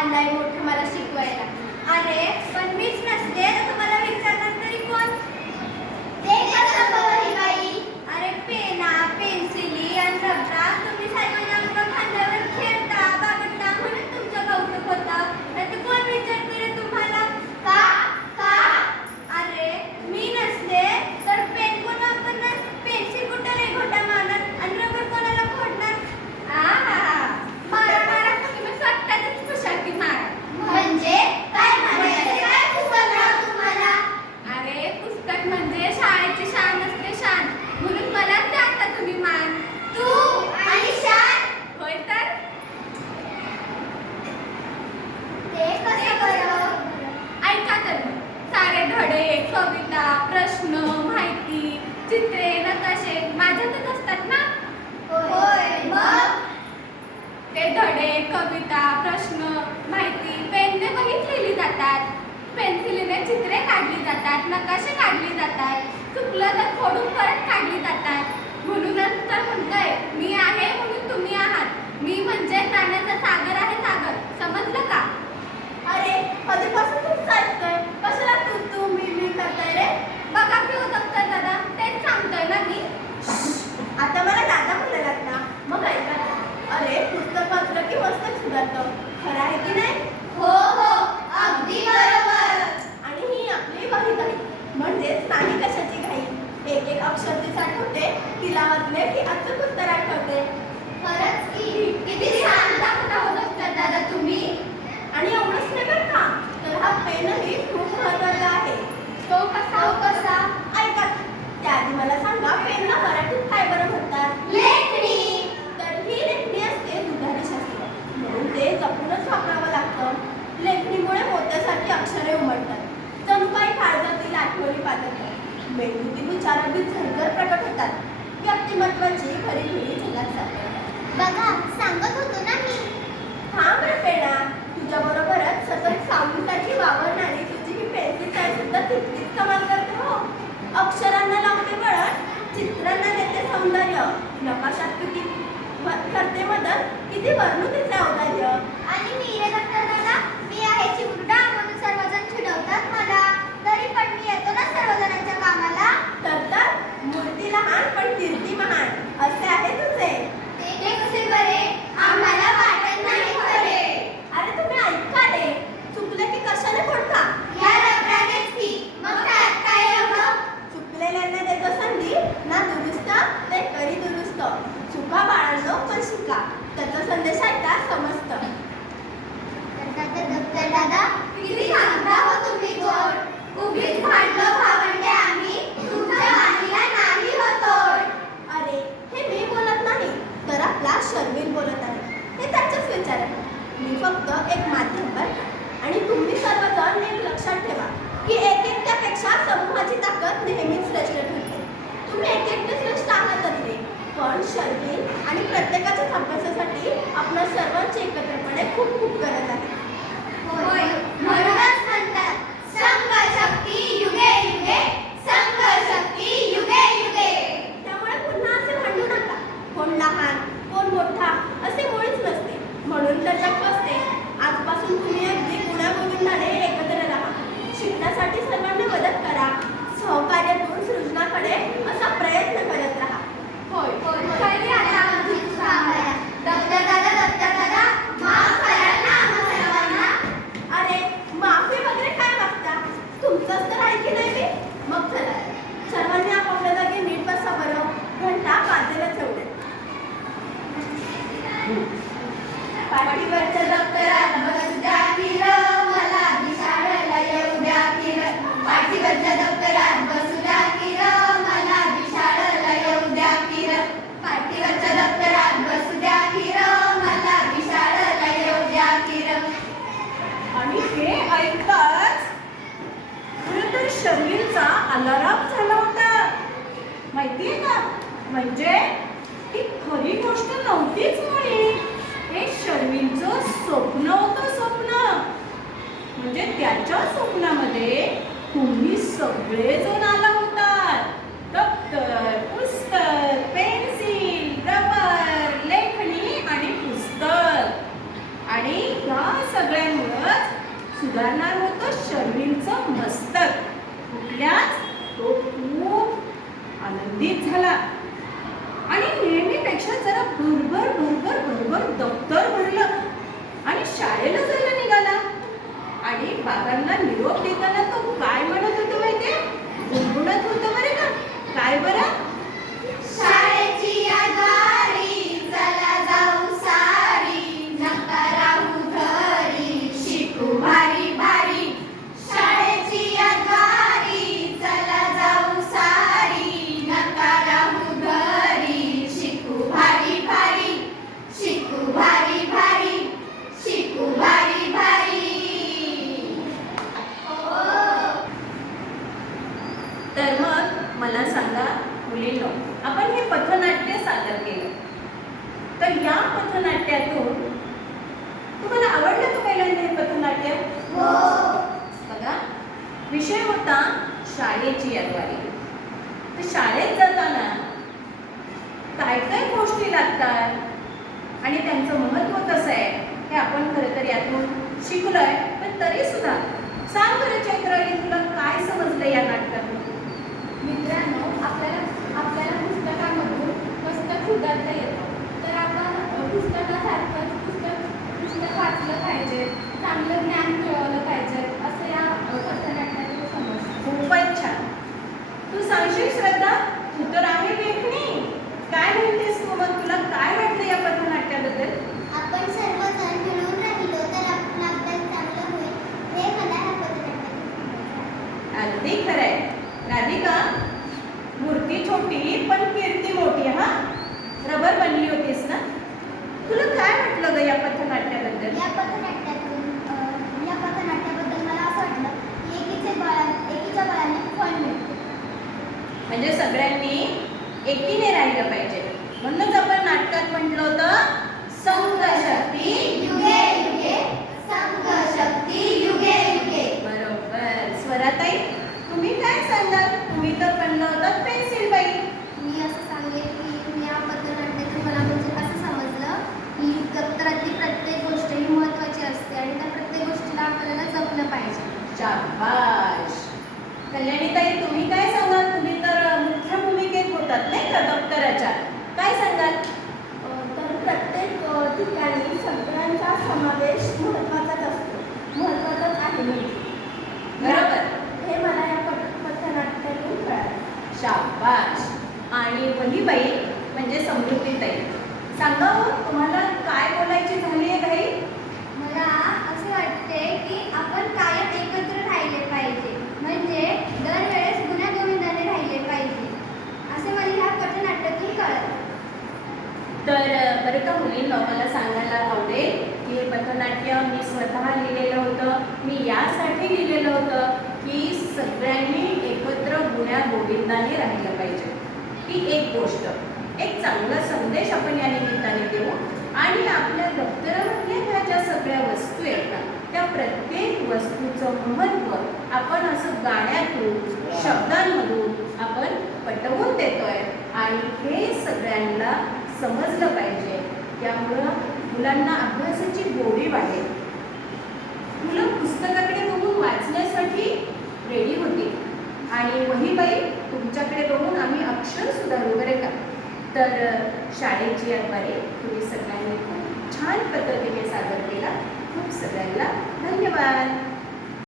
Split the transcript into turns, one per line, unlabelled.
आणलाय मोठं मला शिकवायला. अरे पण मीच नसते तर तुम्हाला विचारणार नकाशे काढली जातात. चुकलं तर फोडून परत काढ होते तिला वाटले की अचूक उत्तर लक्षात आणि प्रत्येकाच्याच अभ्यासासाठी आपण सर्वांची एकत्रपणे खूप खूप गरज आहे. होय.
सगळ्यांमुळंच सुधारणार होतं शर्मिलचं मस्तक. कुठल्याच तो खूप आनंदित झाला. आणि नेहमीपेक्षा जरा भरभर भरभर भरभर दप्तर भरलं आणि शाळेला जायला निघाला. आणि बाबांना निरोप देताना तो काय म्हणत होतो माहितीये? गुणगुणत होतं बरे का? काय बरं? तर या पथनाट्यातून तुम्हाला आवडलं का पहिल्यांदा हे पथनाट्य? बघा विषय होता शाळेची याद्वारी तर शाळेत जाताना काय काय गोष्टी लागतात आणि त्यांचं महत्त्व कसं आहे हे आपण खरं तर यातून शिकलोय. पण तरी सुद्धा सांग बरं चैत्राली तुला काय समजलं या नाटकातून?
मित्रांनो आपल्याला आपल्याला पुस्तकामधून पुस्तक सुधारता येतं. पुस्तकासारखंच पुस्तक पुस्तक वाचलं पाहिजे चांगलं ज्ञान मिळवलं पाहिजे असं या अ, पथनाट्यातून समजतं.
खूपच छान. तू सांगशील श्रद्धा तू तर आहे लेखणी. काय म्हणतेस तू मग? तुला काय वाटतं या पथनाट्याबद्दल?
आपण सर्वजण मिळून राहिलो तर आपला अभ्यास चांगला होईल हे मला ह्या
अगदी खरंय. राधिका मूर्ती छोटी पण कीर्ती मोठी हा? रबर बनली होतीस ना? तुला काय वाटलं ग या पथनाट्याबद्दल?
या पथनाट्यातून या पथनाट्याबद्दल मला असं वाटलं की एकीचे बळा एकीच्या बळाने फळ मिळते.
म्हणजे सगळ्यांनी एकीने राहिलं पाहिजे म्हणूनच आपण नाटकात म्हटलं होतं संघ शक्ती
युगे युगे संघ शक्ती युगे युगे
बरोबर स्वराताई तुम्ही काय सांगाल तुम्ही तर बनलं होतं पेन्सिल बाई
मी असं सांगेन की या पथनाट्यातून मला म्हणजे असं समजलं की दप्तरातली प्रत्येक गोष्ट ही महत्त्वाची असते आणि त्या प्रत्येक गोष्टीला आपल्याला जपलं पाहिजे
शाबाश कल्याणीताई तुम्ही काय सांगाल तुम्ही तर मुख्य भूमिकेत होतात नाही का दप्तराच्या काय सांगाल?
तर प्रत्येक ठिकाणी सगळ्यांचा समावेश महत्त्वाचाच असतो. महत्त्वाचाच आहे.
बरोबर.
हे मला या पथ पथनाट्यातून कळालं.
शाबाश आणि वहीबाई म्हणजे समृद्धीताई. सांगा हो तुम्हाला काय बोलायची झाली आहे घाई
मला असे वाटते की आपण कायम एकत्र राहिले पाहिजे म्हणजे दरवेळेस गुण्यागोविंदाने राहिले पाहिजे असे मला ह्या पथनाट्यातून कळलं
तर बरं मला सांगायला आवडेल. की हे पथनाट्य मी स्वतः लिहिलेलं होतं. मी यासाठी लिहिलेलं होतं की सगळ्यांनी एकत्र गुण्या गोविंदाने राहिलं पाहिजे. ही एक गोष्ट. एक चांगला संदेश आपण या निमित्ताने देऊ. आणि आपल्या दप्तरामधल्या ह्या ज्या सगळ्या वस्तू आहेत ना त्या प्रत्येक वस्तूचं महत्त्व आपण असं गाण्यातून शब्दांमधून आपण पटवून देतोय. आणि हे सगळ्यांना समजलं पाहिजे. त्यामुळं मुलांना अभ्यासाची गोडी वाढेल. मुलं पुस्तकाकडे बघून वाचण्यासाठी रेडी होती. आणि वहीबाई तुमच्याकडे बघून आम्ही अक्षर सुधारू बरं का? तर शाळेची याद्वारे तुम्ही सगळ्यांनी खूप छान पद्धतीने सादर केला. खूप सगळ्यांना धन्यवाद.